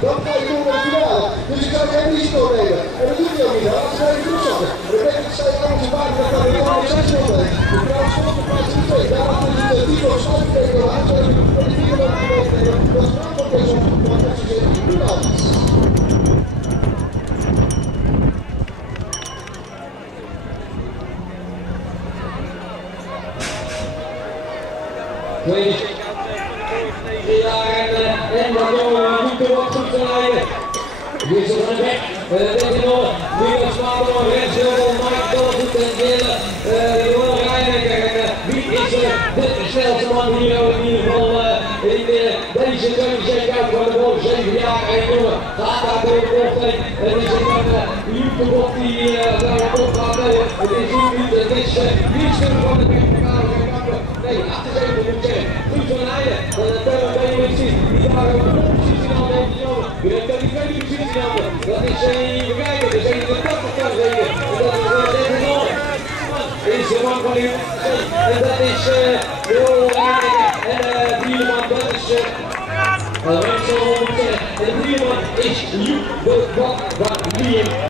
dan ga je door naar de finale. Dus ik zou geen risico nemen. En dat doet hij ook niet, hè? Dat zou je terugzakken. En dan denk ik, zij aan zijn baan, dat kan hij al 6 minuten. De vrouw stond op plaats 2. Daarachter is het Timo Schuiteken, aanzetten. En die 4 minuten geweest nemen. Dat is ook nog eens op de plaats. Dat is een finale. En dan doen we wat goed te rijden. Hier is het weg. Deze nog. Nu is Zwaardor, Rensheuvel, Mike Dollevoet en Gille. Johan Rijneker. Wie is de snelste man hier in ieder geval in deze check-out van de boven 7 jaar. En jongen, gaat daar door de bocht heen. Het is een Jutebot die daar op gaat rijden. Het is niet, het is niet stuk van de weg. Nee, 78 moet ik zeggen. Goed van Heijden. Dat ben je niet zien. Die daar ook een positie aan heeft genomen. Je hebt die tweede positie aan. Dat is even kijken. Dat is 81 kan zeker. En dat is even nog. Is de man van u. En dat is Johan Rijneker. En de vierde man, dat is Renzo. En de vierde man is Jutebot van Liam.